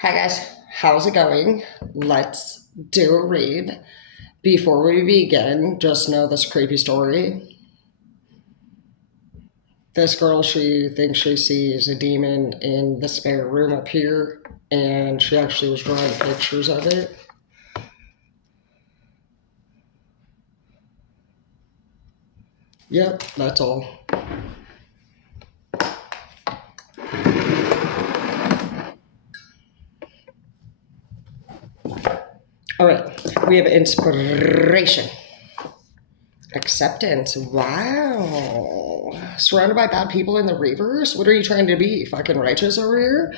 Hi guys, how's it going? Let's do a read. Before we begin, just know this creepy story. This girl, she thinks she sees a demon in the spare room up here, and she actually was drawing pictures of it. Yep, that's all. All right, we have inspiration. Acceptance. Wow. Surrounded by bad people in the reverse? What are you trying to be? Fucking righteous over here?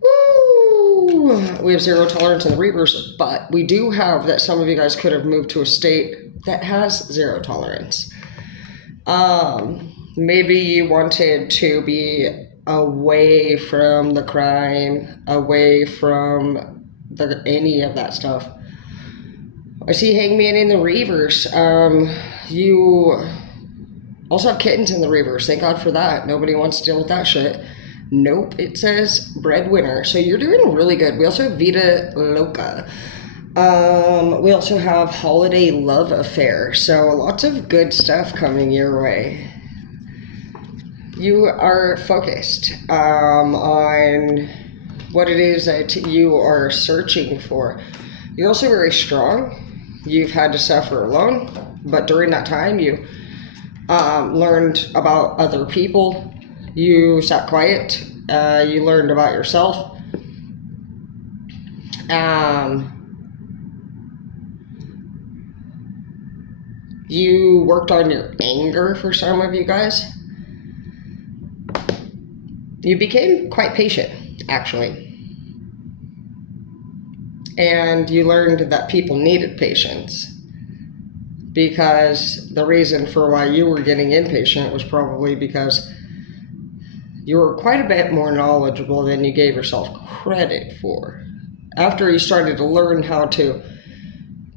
Woo! We have zero tolerance in the reverse, but we do have that some of you guys could have moved to a state that has zero tolerance. Maybe you wanted to be away from the crime, away from any of that stuff. I see Hangman in the reverse. You also have kittens in the reverse. Thank God for that. Nobody wants to deal with that shit. Nope, it says breadwinner. So you're doing really good. We also have Vita Loca. We also have holiday love affair. So lots of good stuff coming your way. You are focused on what it is that you are searching for. You're also very strong. You've had to suffer alone, but during that time you learned about other people. You sat quiet. You learned about yourself. You worked on your anger for some of you guys. You became quite patient, actually. And you learned that people needed patience, because the reason for why you were getting impatient was probably because you were quite a bit more knowledgeable than you gave yourself credit for. After you started to learn how to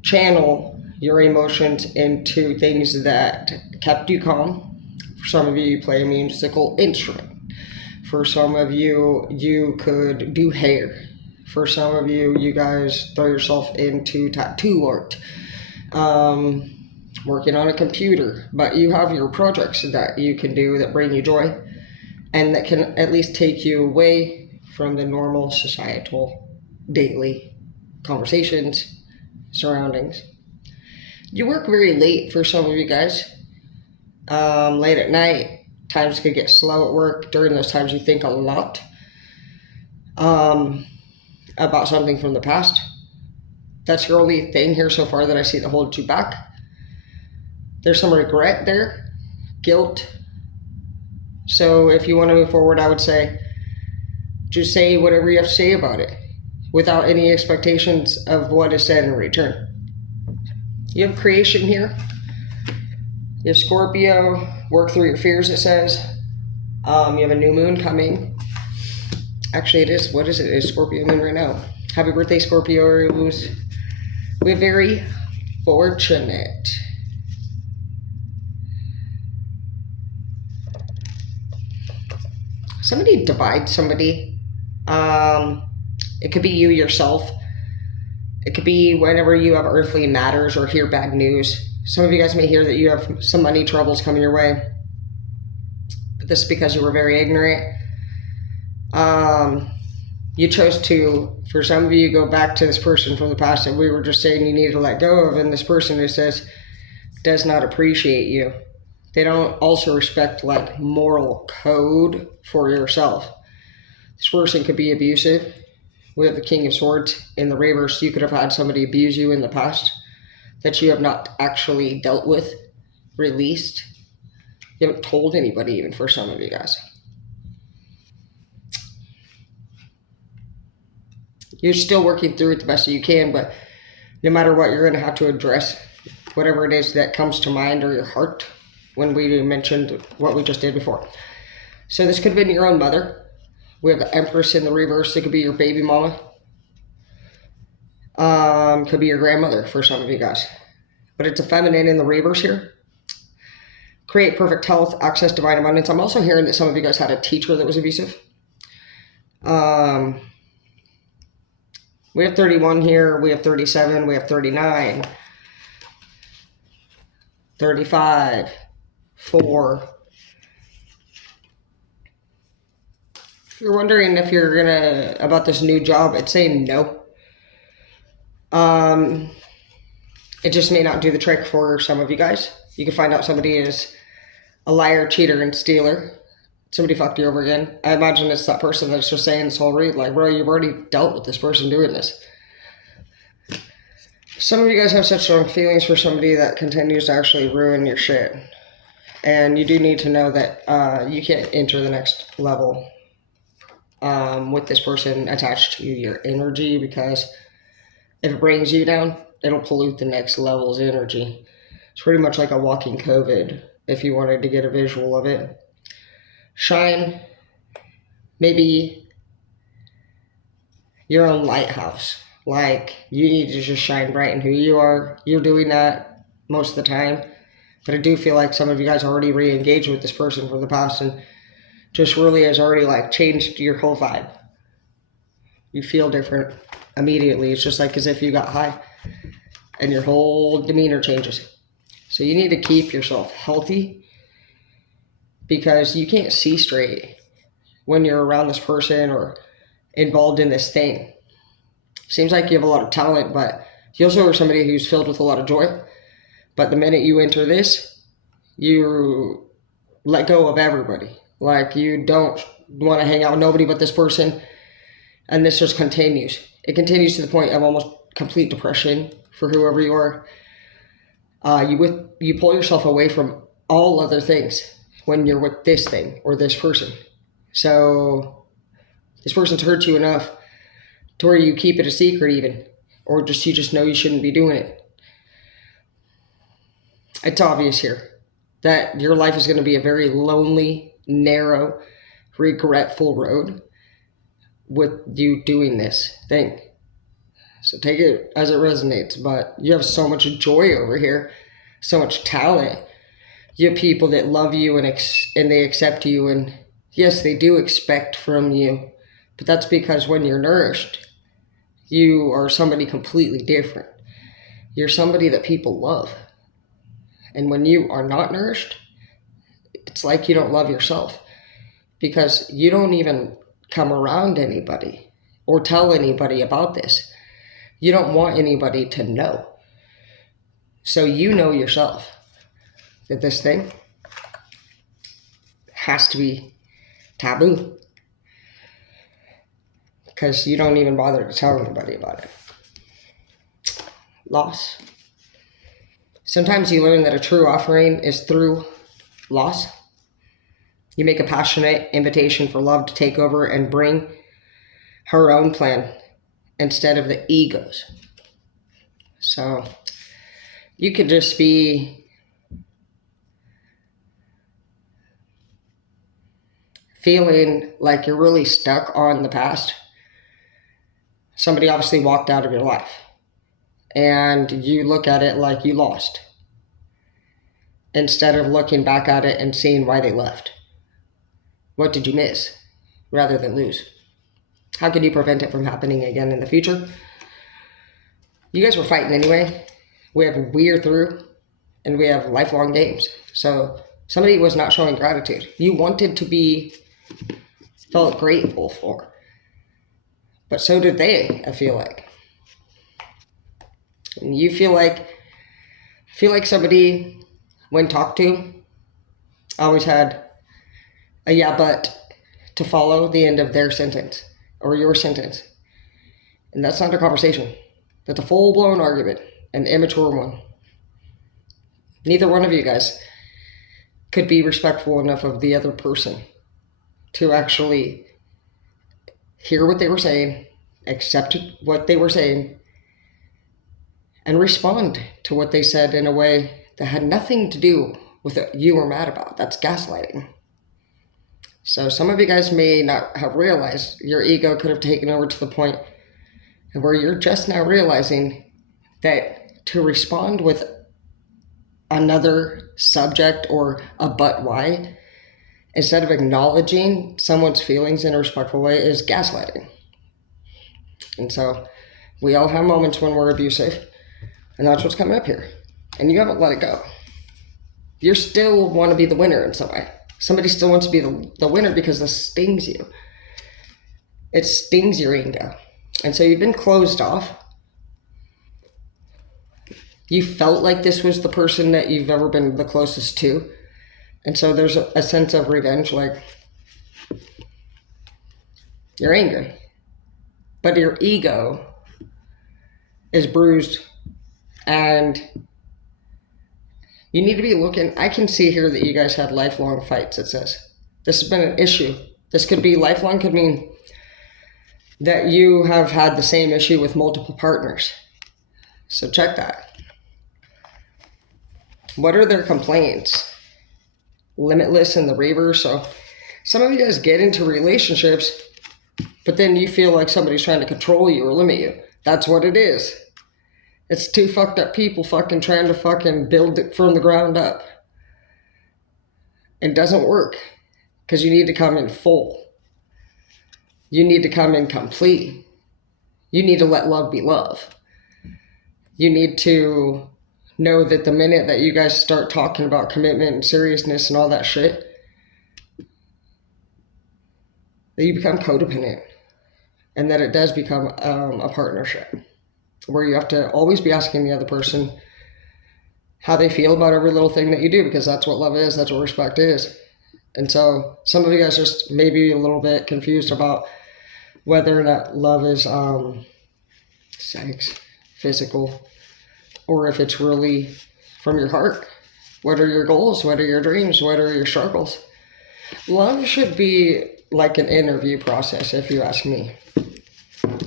channel your emotions into things that kept you calm. For some of you, you play a musical instrument. For some of you, you could do hair. For some of you, you guys throw yourself into tattoo art, working on a computer. But you have your projects that you can do that bring you joy and that can at least take you away from the normal societal daily conversations, surroundings. You work very late for some of you guys. Late at night, times could get slow at work. During those times, you think a lot about something from the past. That's your only thing here so far that I see that holds you back. There's some regret there, guilt. So if you want to move forward, I would say just say whatever you have to say about it without any expectations of what is said in return. You have creation here. You have Scorpio, work through your fears, it says. You have a new moon coming. Actually, it is. What is it? It's Scorpio moon right now. Happy birthday, Scorpios. We're very fortunate. Somebody divide somebody. It could be you yourself. It could be whenever you have earthly matters or hear bad news. Some of you guys may hear that you have some money troubles coming your way. But this is because you were very ignorant. You chose to, for some of you, go back to this person from the past that we were just saying you need to let go of, and this person who says does not appreciate you. They don't also respect like moral code for yourself. This person could be abusive. We have the King of Swords in the reverse. You could have had somebody abuse you in the past that you have not actually dealt with, released. You haven't told anybody even for some of you guys. You're still working through it the best you can, but no matter what, you're going to have to address whatever it is that comes to mind or your heart when we mentioned what we just did before. So this could have been your own mother. We have the Empress in the reverse. It could be your baby mama. Could be your grandmother for some of you guys. But it's a feminine in the reverse here. create perfect health, access divine abundance. I'm also hearing that some of you guys had a teacher that was abusive. We have 31 here, we have 37, we have 39, 35, 4. If you're wondering if you're gonna, about this new job, it's saying no. It just may not do the trick for some of you guys. You can find out somebody is a liar, cheater, and stealer. Somebody fucked you over again. I imagine it's that person that's just saying this whole read, like, bro, you've already dealt with this person doing this. Some of you guys have such strong feelings for somebody that continues to actually ruin your shit. And you do need to know that you can't enter the next level with this person attached to your energy, because if it brings you down, it'll pollute the next level's energy. It's pretty much like a walking COVID, if you wanted to get a visual of it. Shine, maybe your own lighthouse. Like, you need to just shine bright in who you are. You're doing that most of the time. But I do feel like some of you guys already re-engaged with this person from the past and just really has already like changed your whole vibe. You feel different immediately. It's just like as if you got high and your whole demeanor changes. So you need to keep yourself healthy, because you can't see straight when you're around this person or involved in this thing. Seems like you have a lot of talent, but you also are somebody who's filled with a lot of joy. But the minute you enter this, you let go of everybody. Like, you don't want to hang out with nobody but this person. And this just continues. It continues to the point of almost complete depression for whoever you are. You pull yourself away from all other things when you're with this thing or this person. So this person's hurt you enough to where you keep it a secret even, or just you just know you shouldn't be doing it. It's obvious here that your life is going to be a very lonely, narrow, regretful road with you doing this thing. So take it as it resonates, but you have so much joy over here, so much talent. You have people that love you and they accept you, and yes, they do expect from you, but that's because when you're nourished, you are somebody completely different. You're somebody that people love. And when you are not nourished, it's like you don't love yourself, because you don't even come around anybody or tell anybody about this. You don't want anybody to know. So you know yourself that this thing has to be taboo, because you don't even bother to tell anybody about it. Loss. Sometimes you learn that a true offering is through loss. You make a passionate invitation for love to take over and bring her own plan instead of the ego's. So you could just be feeling like you're really stuck on the past. Somebody obviously walked out of your life, and you look at it like you lost, instead of looking back at it and seeing why they left. What did you miss rather than lose? How can you prevent it from happening again in the future? You guys were fighting anyway. We have weird through, and we have lifelong games. So somebody was not showing gratitude. You wanted to be felt grateful for, but so did they, I feel like. And you feel like somebody, when talked to, always had a yeah but to follow the end of their sentence or your sentence. And that's not a conversation. That's a full-blown argument, an immature one. Neither one of you guys could be respectful enough of the other person to actually hear what they were saying, accept what they were saying, and respond to what they said in a way that had nothing to do with what you were mad about. That's gaslighting. So some of you guys may not have realized your ego could have taken over to the point where you're just now realizing that to respond with another subject or a but why, instead of acknowledging someone's feelings in a respectful way, is gaslighting. And so we all have moments when we're abusive, and that's what's coming up here. And you haven't let it go. You still want to be the winner in some way. Somebody still wants to be the winner because this stings you. It stings your ego. And so you've been closed off. You felt like this was the person that you've ever been the closest to. And so there's a sense of revenge, like you're angry. But your ego is bruised, and you need to be looking. I can see here that you guys had lifelong fights, it says. This has been an issue. This could be lifelong, could mean that you have had the same issue with multiple partners. So check that. What are their complaints? Limitless in the reverse. So some of you guys get into relationships, but then you feel like somebody's trying to control you or limit you. That's what it is. It's two fucked up people fucking trying to fucking build it from the ground up. It doesn't work because you need to come in full. You need to come in complete. You need to let love be love. You need to know that the minute that you guys start talking about commitment and seriousness and all that shit, that you become codependent, and that it does become a partnership where you have to always be asking the other person how they feel about every little thing that you do, because that's what love is, that's what respect is. And so some of you guys just maybe a little bit confused about whether or not love is sex, physical, or if it's really from your heart. What are your goals? What are your dreams? What are your struggles? Love should be like an interview process, if you ask me.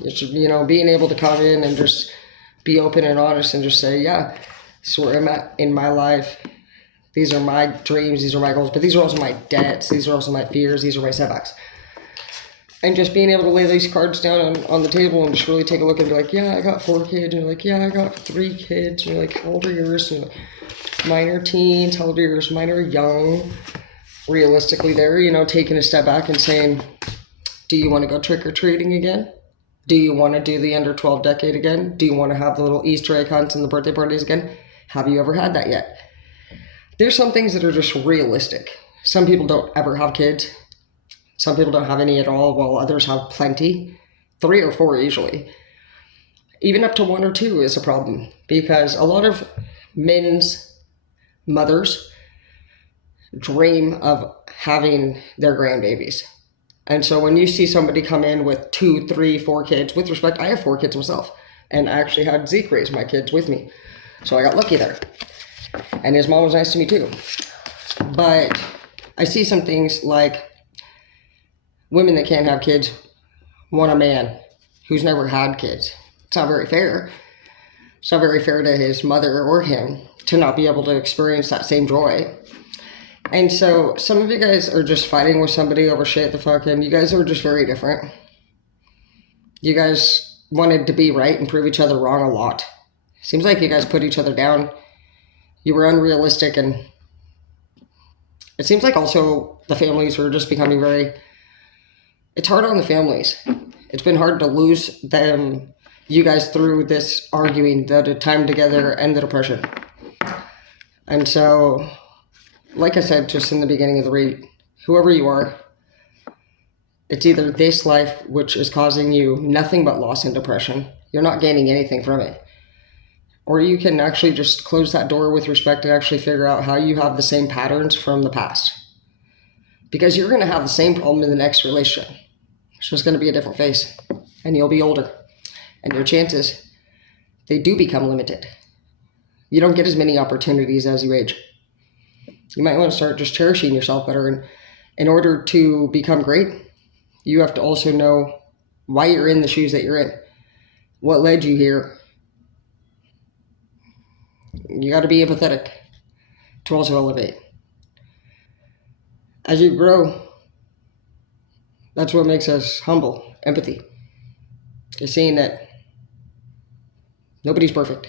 It should, being able to come in and just be open and honest and just say, yeah, this is where I'm at in my life. These are my dreams. These are my goals. But these are also my debts. These are also my fears. These are my setbacks. And just being able to lay these cards down on the table and just really take a look and be like, yeah, I got 4 kids. And you're like, yeah, I got 3 kids. And you're like, how old are yours? And you're like, mine are teens. How old are yours? Mine are young. Realistically there, taking a step back and saying, do you want to go trick-or-treating again? Do you want to do the under 12 decade again? Do you want to have the little Easter egg hunts and the birthday parties again? Have you ever had that yet? There's some things that are just realistic. Some people don't ever have kids. Some people don't have any at all, while others have plenty. 3 or 4 usually. Even up to 1 or 2 is a problem, because a lot of men's mothers dream of having their grandbabies. And so when you see somebody come in with 2, 3, 4 kids, with respect, I have 4 kids myself. And I actually had Zeke raise my kids with me. So I got lucky there. And his mom was nice to me too. But I see some things like women that can't have kids want a man who's never had kids. It's not very fair. It's not very fair to his mother or him to not be able to experience that same joy. And so some of you guys are just fighting with somebody over shit. You guys are just very different. You guys wanted to be right and prove each other wrong a lot. Seems like you guys put each other down. You were unrealistic, and it seems like also the families were just becoming it's hard on the families. It's been hard to lose you guys through this arguing, the time together and the depression. And so, like I said, just in the beginning of the read, whoever you are, it's either this life, which is causing you nothing but loss and depression. You're not gaining anything from it. Or you can actually just close that door with respect and actually figure out how you have the same patterns from the past. Because you're going to have the same problem in the next relationship. It's just going to be a different face. And you'll be older. And your chances, they do become limited. You don't get as many opportunities as you age. You might want to start just cherishing yourself better. And in order to become great, you have to also know why you're in the shoes that you're in. What led you here? You got to be empathetic to also elevate. As you grow, that's what makes us humble. Empathy. Is seeing that nobody's perfect.